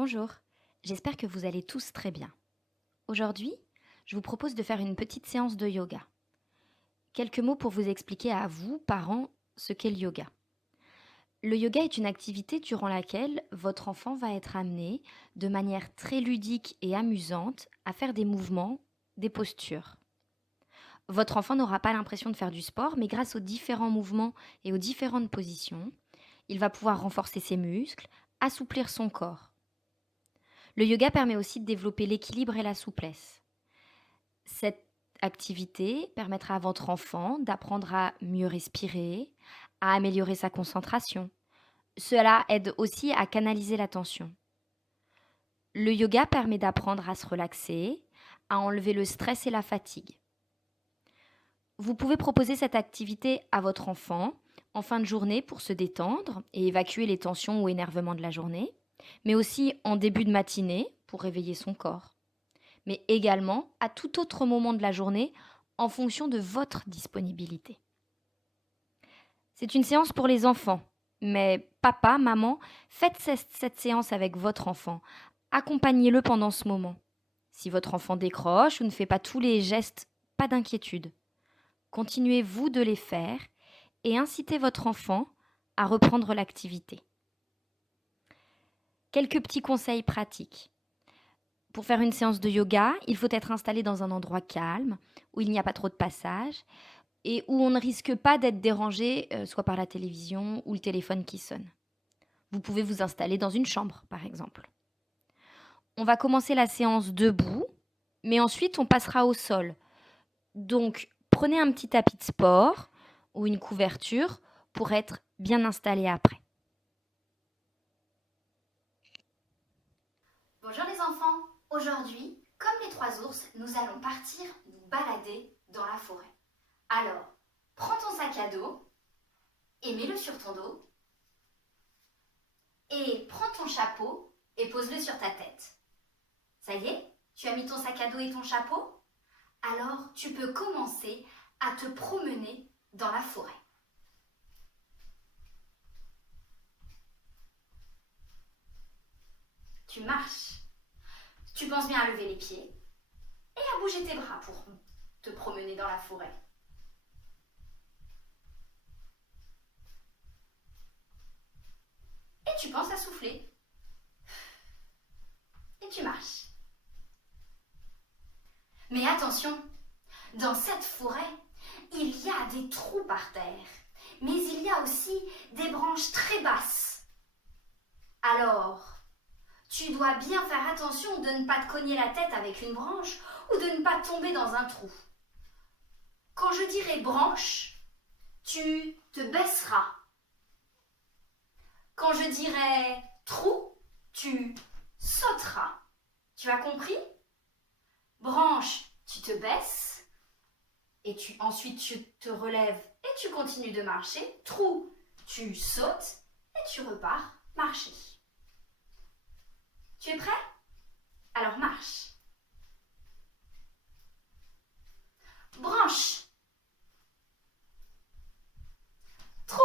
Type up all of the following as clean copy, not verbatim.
Bonjour, j'espère que vous allez tous très bien. Aujourd'hui, je vous propose de faire une petite séance de yoga. Quelques mots pour vous expliquer à vous, parents, ce qu'est le yoga. Le yoga est une activité durant laquelle votre enfant va être amené, de manière très ludique et amusante, à faire des mouvements, des postures. Votre enfant n'aura pas l'impression de faire du sport, mais grâce aux différents mouvements et aux différentes positions, il va pouvoir renforcer ses muscles, assouplir son corps. Le yoga permet aussi de développer l'équilibre et la souplesse. Cette activité permettra à votre enfant d'apprendre à mieux respirer, à améliorer sa concentration. Cela aide aussi à canaliser l'attention. Le yoga permet d'apprendre à se relaxer, à enlever le stress et la fatigue. Vous pouvez proposer cette activité à votre enfant en fin de journée pour se détendre et évacuer les tensions ou énervements de la journée, mais aussi en début de matinée pour réveiller son corps, mais également à tout autre moment de la journée en fonction de votre disponibilité. C'est une séance pour les enfants, mais papa, maman, faites cette séance avec votre enfant. Accompagnez-le pendant ce moment. Si votre enfant décroche ou ne fait pas tous les gestes, pas d'inquiétude. Continuez-vous de les faire et incitez votre enfant à reprendre l'activité. Quelques petits conseils pratiques. Pour faire une séance de yoga, il faut être installé dans un endroit calme, où il n'y a pas trop de passages, et où on ne risque pas d'être dérangé, soit par la télévision ou le téléphone qui sonne. Vous pouvez vous installer dans une chambre, par exemple. On va commencer la séance debout, mais ensuite on passera au sol. Donc, prenez un petit tapis de sport ou une couverture pour être bien installé après. Bonjour les enfants, aujourd'hui, comme les trois ours, nous allons partir nous balader dans la forêt. Alors, prends ton sac à dos et mets-le sur ton dos. Et prends ton chapeau et pose-le sur ta tête. Ça y est, tu as mis ton sac à dos et ton chapeau? Alors, tu peux commencer à te promener dans la forêt. Tu marches. Tu penses bien à lever les pieds et à bouger tes bras pour te promener dans la forêt. Et tu penses à souffler. Et tu marches. Mais attention, dans cette forêt, il y a des trous par terre, mais il y a aussi des branches très basses. Alors, tu dois bien faire attention de ne pas te cogner la tête avec une branche ou de ne pas tomber dans un trou. Quand je dirai branche, tu te baisseras. Quand je dirai trou, tu sauteras. Tu as compris? Branche, tu te baisses et ensuite tu te relèves et tu continues de marcher. Trou, tu sautes et tu repars marcher. Tu es prêt? Alors marche. Branche. Trou.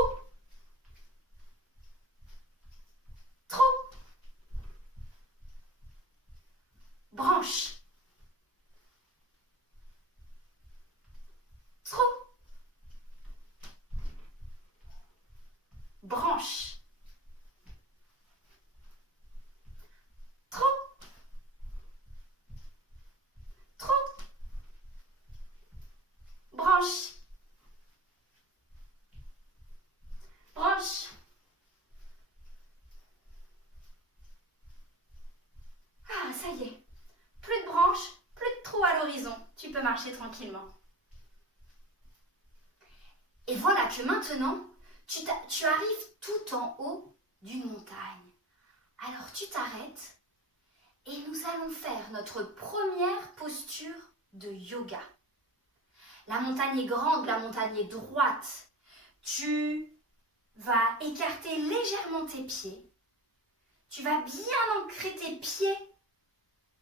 Trou. Branche. Trou. Branche. Trou. Trou. Branche. Branche. Ah, ça y est. Plus de branches, plus de trous à l'horizon. Tu peux marcher tranquillement. Et voilà que maintenant, tu arrives tout en haut d'une montagne. Alors tu t'arrêtes et nous allons faire notre première posture de yoga. La montagne est grande, la montagne est droite. Tu vas écarter légèrement tes pieds. Tu vas bien ancrer tes pieds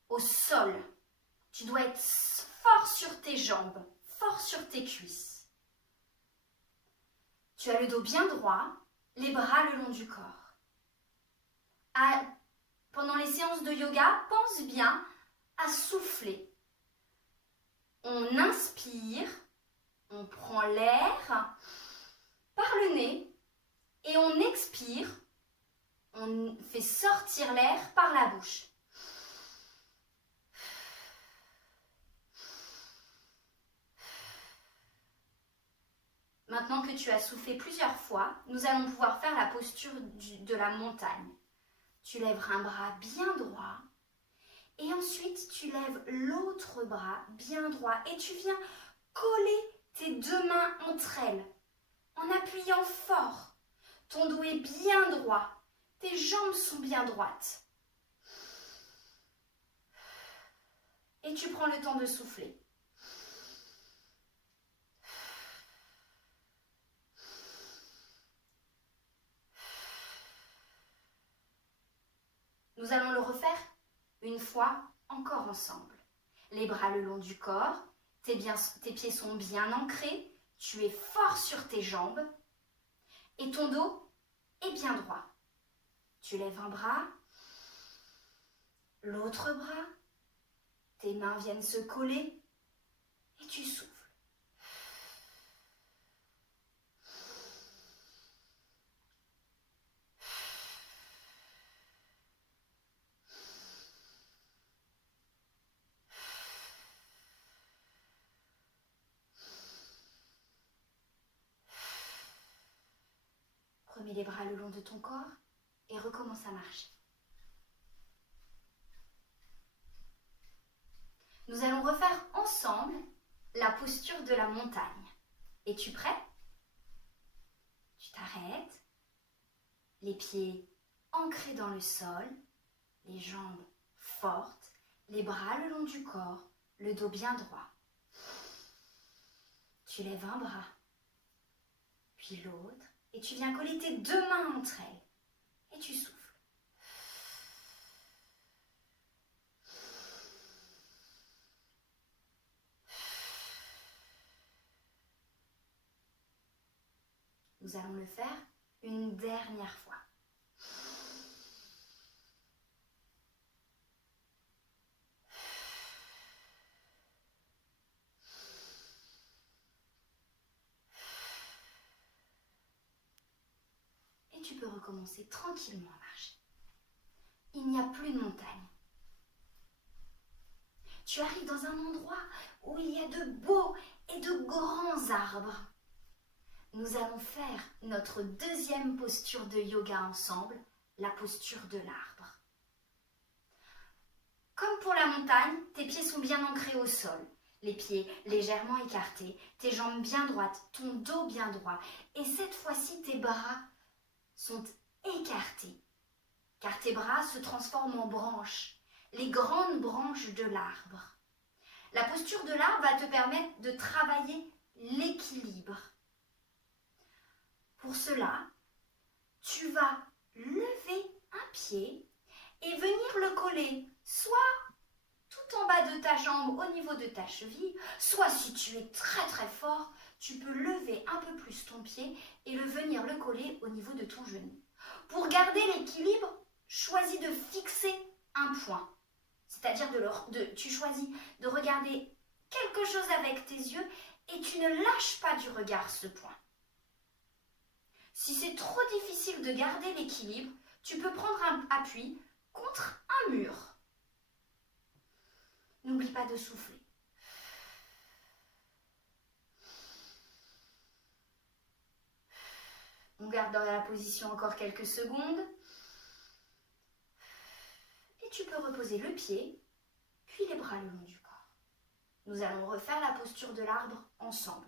au sol. Tu dois être fort sur tes jambes, fort sur tes cuisses. Tu as le dos bien droit, les bras le long du corps. pendant les séances de yoga, pense bien à souffler. On inspire, on prend l'air par le nez et on expire, on fait sortir l'air par la bouche. Maintenant que tu as soufflé plusieurs fois, nous allons pouvoir faire la posture de la montagne. Tu lèveras un bras bien droit et ensuite tu lèves l'autre bras bien droit et tu viens coller tes deux mains entre elles en appuyant fort. Ton dos est bien droit, tes jambes sont bien droites. Et tu prends le temps de souffler. Nous allons le refaire une fois encore ensemble. Les bras le long du corps, tes pieds sont bien ancrés, tu es fort sur tes jambes et ton dos est bien droit. Tu lèves un bras, l'autre bras, tes mains viennent se coller et tu souffles. Remets les bras le long de ton corps et recommence à marcher. Nous allons refaire ensemble la posture de la montagne. Es-tu prêt? Tu t'arrêtes, les pieds ancrés dans le sol, les jambes fortes, les bras le long du corps, le dos bien droit. Tu lèves un bras, puis l'autre, et tu viens coller tes deux mains entre elles, et tu souffles. Nous allons le faire une dernière fois. Et tu peux recommencer tranquillement à marcher. Il n'y a plus de montagne. Tu arrives dans un endroit où il y a de beaux et de grands arbres. Nous allons faire notre deuxième posture de yoga ensemble, la posture de l'arbre. Comme pour la montagne, tes pieds sont bien ancrés au sol, les pieds légèrement écartés, tes jambes bien droites, ton dos bien droit. Et cette fois-ci, tes bras sont écartés, car tes bras se transforment en branches, les grandes branches de l'arbre. La posture de l'arbre va te permettre de travailler l'équilibre. Pour cela, tu vas lever un pied et venir le coller soit tout en bas de ta jambe au niveau de ta cheville, soit si tu es très très fort, tu peux lever un peu plus ton pied et venir le coller au niveau de ton genou. Pour garder l'équilibre, choisis de fixer un point. C'est-à-dire tu choisis de regarder quelque chose avec tes yeux et tu ne lâches pas du regard ce point. Si c'est trop difficile de garder l'équilibre, tu peux prendre un appui contre un mur. N'oublie pas de souffler. On garde dans la position encore quelques secondes. Et tu peux reposer le pied, puis les bras le long du corps. Nous allons refaire la posture de l'arbre ensemble.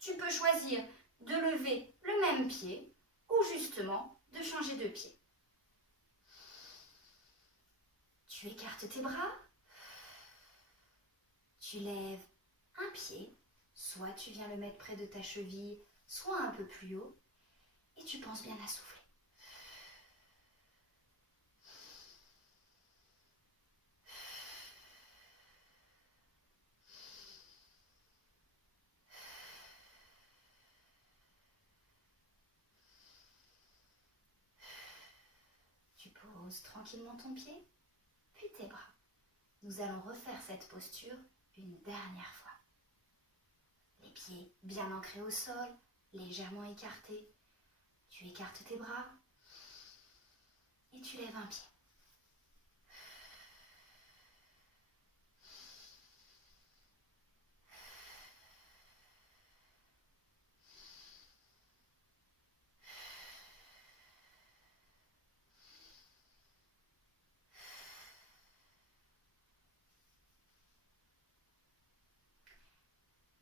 Tu peux choisir de lever le même pied ou justement de changer de pied. Tu écartes tes bras, tu lèves un pied, soit tu viens le mettre près de ta cheville, soit un peu plus haut, et tu penses bien à souffler. Tu poses Pose tranquillement ton pied, puis tes bras. Nous allons refaire cette posture une dernière fois. Les pieds bien ancrés au sol, légèrement écartés. Tu écartes tes bras et tu lèves un pied.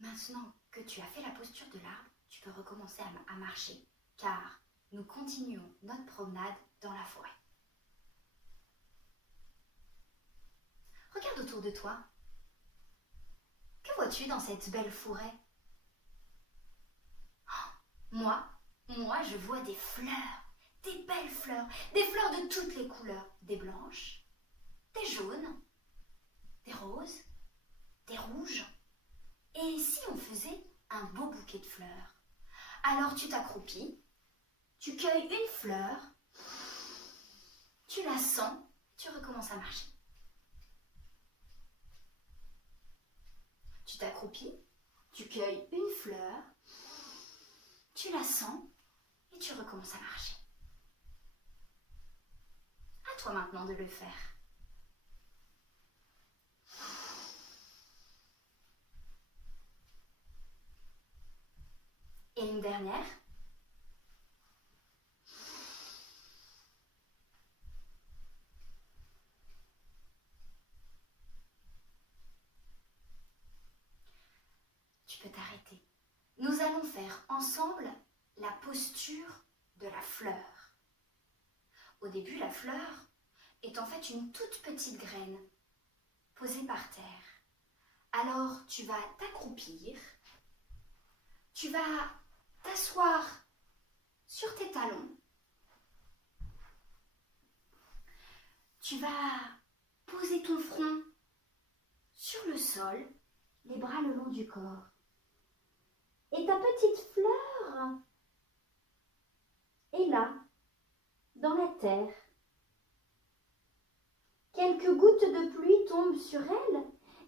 Maintenant que tu as fait la posture de l'arbre, tu peux recommencer à marcher, car nous continuons notre promenade dans la forêt. Regarde autour de toi. Que vois-tu dans cette belle forêt? Moi, je vois des fleurs, des belles fleurs, des fleurs de toutes les couleurs, des blanches, des jaunes, des roses, des rouges. Et si on faisait un beau bouquet de fleurs? Alors tu t'accroupis, tu cueilles une fleur, tu la sens, tu recommences à marcher. Tu t'accroupis, tu cueilles une fleur, tu la sens et tu recommences à marcher. À toi maintenant de le faire. Et une dernière. Tu peux t'arrêter. Nous allons faire ensemble la posture de la fleur. Au début, la fleur est en fait une toute petite graine posée par terre. Alors, tu vas t'accroupir, tu vas t'asseoir sur tes talons, tu vas poser ton front sur le sol, les bras le long du corps. Et ta petite fleur est là, dans la terre. Quelques gouttes de pluie tombent sur elle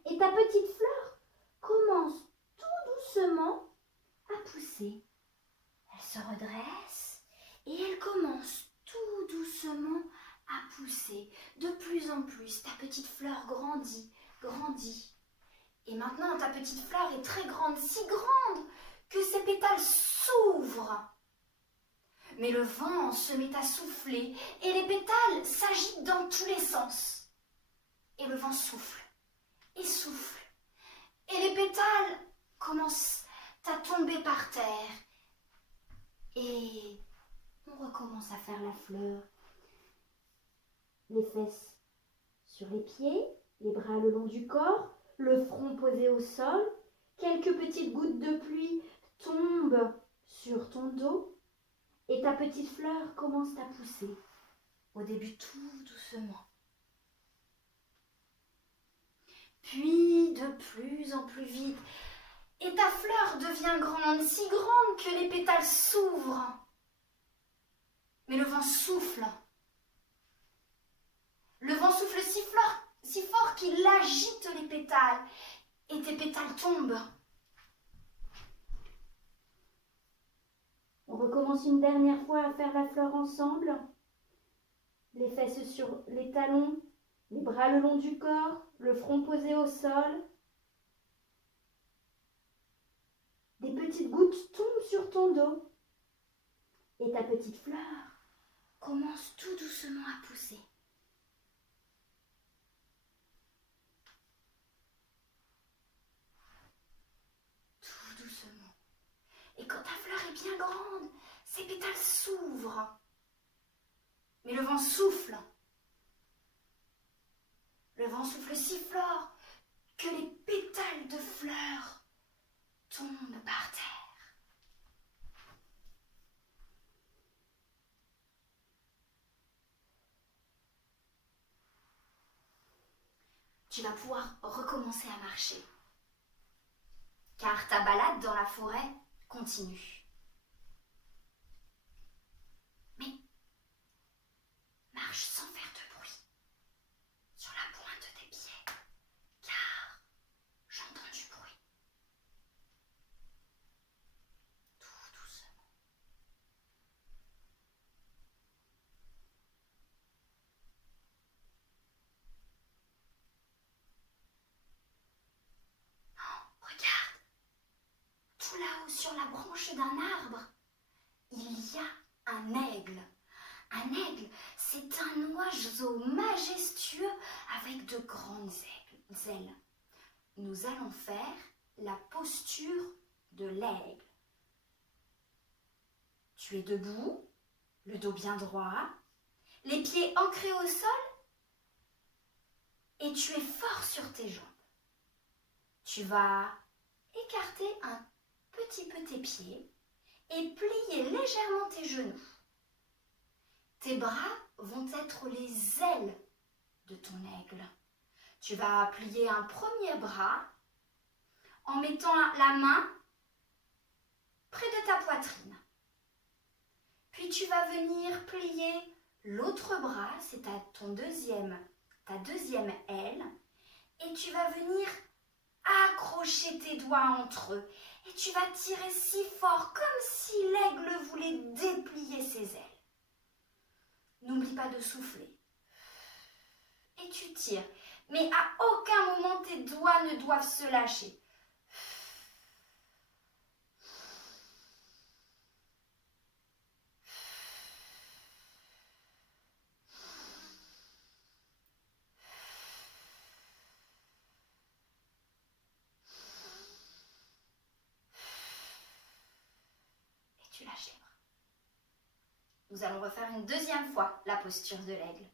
et ta petite fleur commence tout doucement à pousser. Elle se redresse et elle commence tout doucement à pousser. De plus en plus, ta petite fleur grandit, grandit. Et maintenant, ta petite fleur est très grande, si grande que ses pétales s'ouvrent. Mais le vent se met à souffler et les pétales s'agitent dans tous les sens. Et le vent souffle et souffle. Et les pétales commencent à tomber par terre. Et on recommence à faire la fleur. Les fesses sur les pieds, les bras le long du corps, le front posé au sol. Quelques petites gouttes de pluie tombent sur ton dos. Et ta petite fleur commence à pousser. Au début tout doucement. Puis de plus en plus vite. Et ta fleur devient grande, si grande que les pétales s'ouvrent. Mais le vent souffle. Le vent souffle si fort qu'il agite les pétales. Et tes pétales tombent. On recommence une dernière fois à faire la fleur ensemble. Les fesses sur les talons, les bras le long du corps, le front posé au sol. Des petites gouttes tombent sur ton dos. Et ta petite fleur commence tout doucement à pousser. Tout doucement. Et quand ta fleur est bien grande, ses pétales s'ouvrent. Mais le vent souffle. Le vent souffle si fort que les pétales de fleurs tombent par terre. Tu vas pouvoir recommencer à marcher, car ta balade dans la forêt continue. Mais marche sans faire de sur la branche d'un arbre, il y a un aigle. Un aigle, c'est un oiseau majestueux avec de grandes ailes. Nous allons faire la posture de l'aigle. Tu es debout, le dos bien droit, les pieds ancrés au sol et tu es fort sur tes jambes. Tu vas écarter un petit peu tes pieds et plier légèrement tes genoux. Tes bras vont être les ailes de ton aigle. Tu vas plier un premier bras en mettant la main près de ta poitrine. Puis tu vas venir plier l'autre bras, c'est ta deuxième aile, et tu vas venir accrocher tes doigts entre eux. Et tu vas tirer si fort, comme si l'aigle voulait déplier ses ailes. N'oublie pas de souffler. Et tu tires. Mais à aucun moment tes doigts ne doivent se lâcher. Et tu lâches les bras. Nous allons refaire une deuxième fois la posture de l'aigle.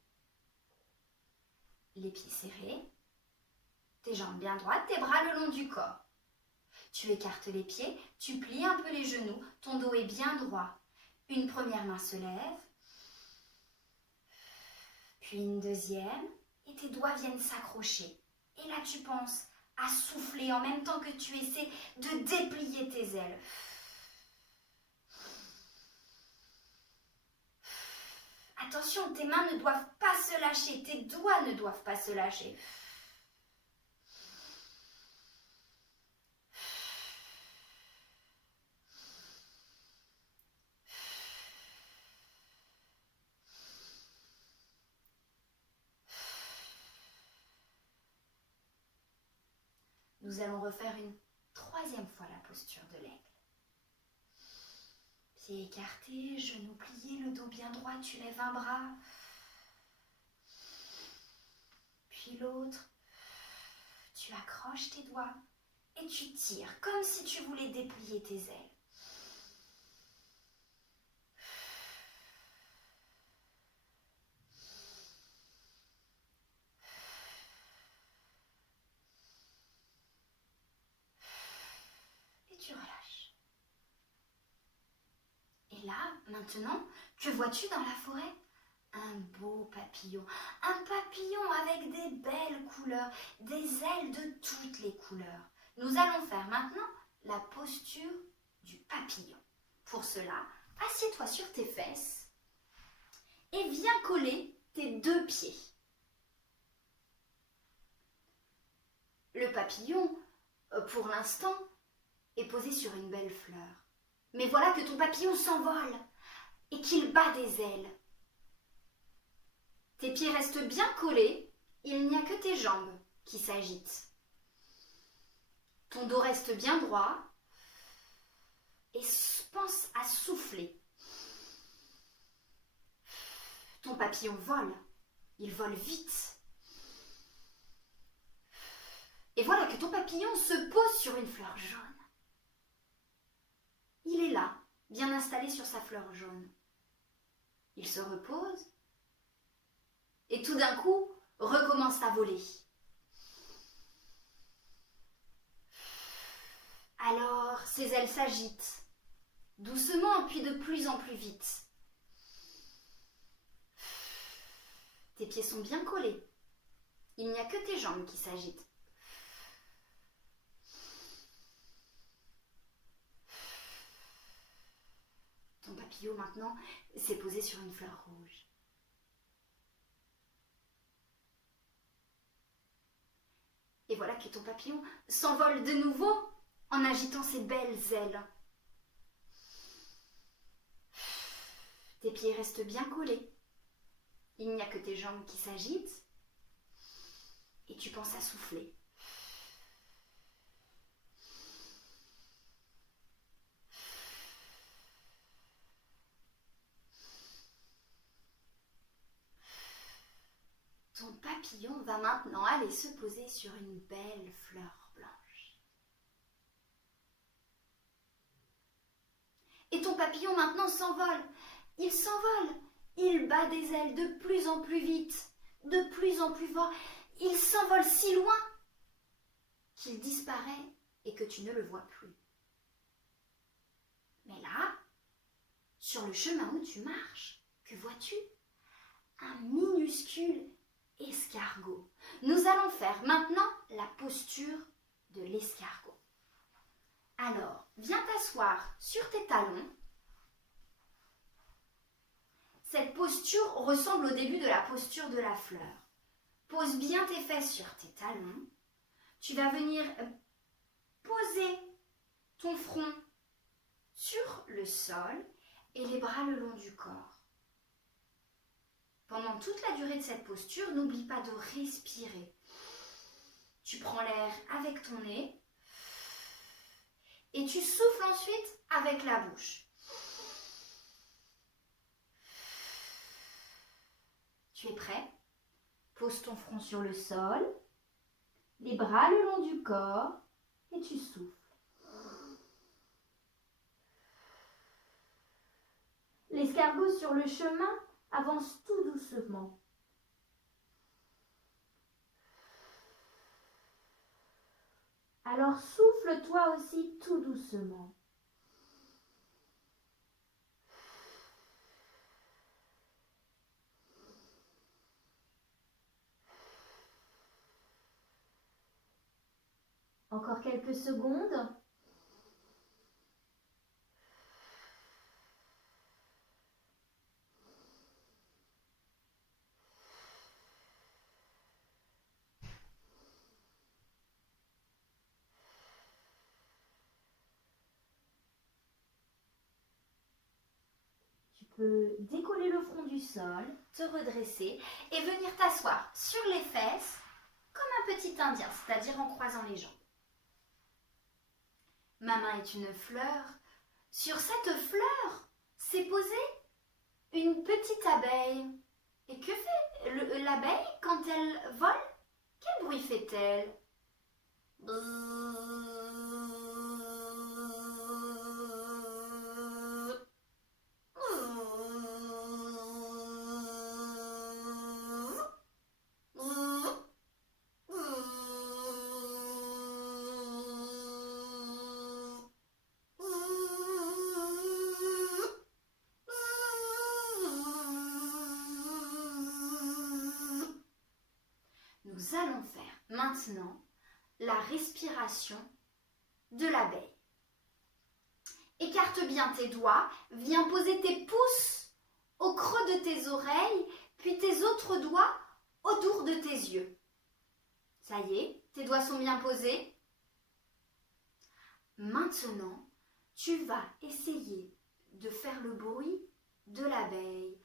Les pieds serrés, tes jambes bien droites, tes bras le long du corps. Tu écartes les pieds, tu plies un peu les genoux, ton dos est bien droit. Une première main se lève, puis une deuxième, et tes doigts viennent s'accrocher. Et là, tu penses à souffler en même temps que tu essaies de déplier tes ailes. Attention, tes mains ne doivent pas se lâcher, tes doigts ne doivent pas se lâcher. Nous allons refaire une troisième fois la posture de l'aigle. Pieds écartés, genoux pliés, le dos bien droit, tu lèves un bras. Puis l'autre. Tu accroches tes doigts et tu tires comme si tu voulais déplier tes ailes. Et tu relâches. Et là, maintenant, que vois-tu dans la forêt ? Un beau papillon. Un papillon avec des belles couleurs, des ailes de toutes les couleurs. Nous allons faire maintenant la posture du papillon. Pour cela, assieds-toi sur tes fesses et viens coller tes deux pieds. Le papillon, pour l'instant, est posé sur une belle fleur. Mais voilà que ton papillon s'envole et qu'il bat des ailes. Tes pieds restent bien collés, il n'y a que tes jambes qui s'agitent. Ton dos reste bien droit et pense à souffler. Ton papillon vole, il vole vite. Et voilà que ton papillon se pose sur une fleur jaune. Il est là, bien installé sur sa fleur jaune. Il se repose et tout d'un coup recommence à voler. Alors ses ailes s'agitent, doucement puis de plus en plus vite. Tes pieds sont bien collés. Il n'y a que tes jambes qui s'agitent. Ton papillon maintenant s'est posé sur une fleur rouge. Et voilà que ton papillon s'envole de nouveau en agitant ses belles ailes. Tes pieds restent bien collés. Il n'y a que tes jambes qui s'agitent. Et tu penses à souffler. ton papillon va maintenant aller se poser sur une belle fleur blanche. Et ton papillon maintenant s'envole. Il s'envole. Il bat des ailes de plus en plus vite, de plus en plus fort. Il s'envole si loin qu'il disparaît et que tu ne le vois plus. Mais là, sur le chemin où tu marches, que vois-tu? Un minuscule escargot. Nous allons faire maintenant la posture de l'escargot. Alors, viens t'asseoir sur tes talons. Cette posture ressemble au début de la posture de la fleur. Pose bien tes fesses sur tes talons. Tu vas venir poser ton front sur le sol et les bras le long du corps. Pendant toute la durée de cette posture, n'oublie pas de respirer. Tu prends l'air avec ton nez et tu souffles ensuite avec la bouche. Tu es prêt? Pose ton front sur le sol, les bras le long du corps et tu souffles. L'escargot sur le chemin avance tout doucement. Alors souffle toi aussi tout doucement. Encore quelques secondes. Tu peux décoller le front du sol, te redresser et venir t'asseoir sur les fesses comme un petit indien, c'est-à-dire en croisant les jambes. Ma main est une fleur. Sur cette fleur s'est posée une petite abeille. Et que fait l'abeille quand elle vole? Quel bruit fait-elle? Nous allons faire maintenant la respiration de l'abeille. Écarte bien tes doigts, viens poser tes pouces au creux de tes oreilles, puis tes autres doigts autour de tes yeux. Ça y est, tes doigts sont bien posés. Maintenant, tu vas essayer de faire le bruit de l'abeille.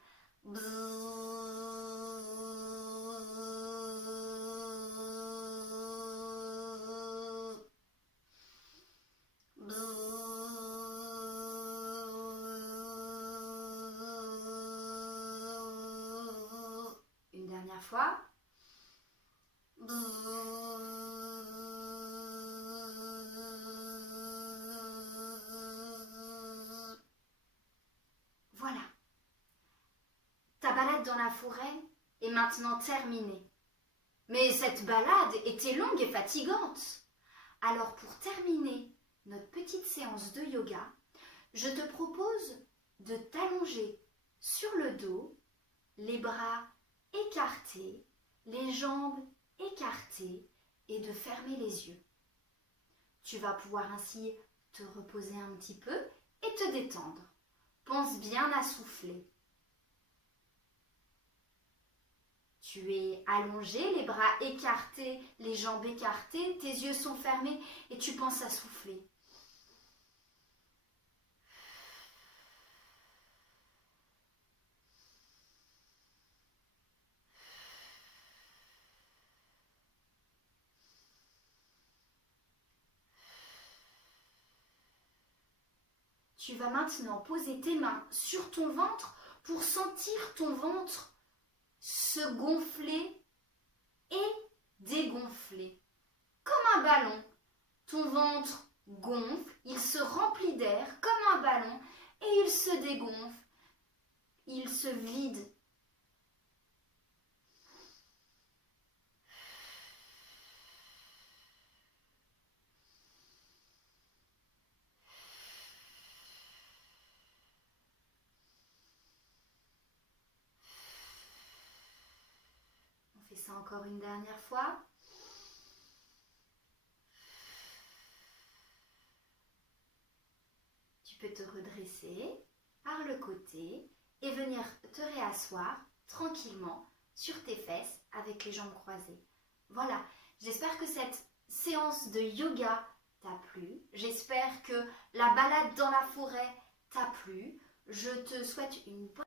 Une dernière fois. Voilà. Ta balade dans la forêt est maintenant terminée. Mais cette balade était longue et fatigante. Alors pour terminer notre petite séance de yoga, je te propose de t'allonger sur le dos, les bras écartés, les jambes écartées et de fermer les yeux. Tu vas pouvoir ainsi te reposer un petit peu et te détendre. Pense bien à souffler. Tu es allongé, les bras écartés, les jambes écartées, tes yeux sont fermés et tu penses à souffler. Tu vas maintenant poser tes mains sur ton ventre pour sentir ton ventre se gonfler et dégonfler. Comme un ballon. Ton ventre gonfle, il se remplit d'air comme un ballon et il se dégonfle. Il se vide. On fait ça encore une dernière fois. Tu peux te redresser par le côté et venir te réasseoir tranquillement sur tes fesses avec les jambes croisées. Voilà, j'espère que cette séance de yoga t'a plu. J'espère que la balade dans la forêt t'a plu. Je te souhaite une bonne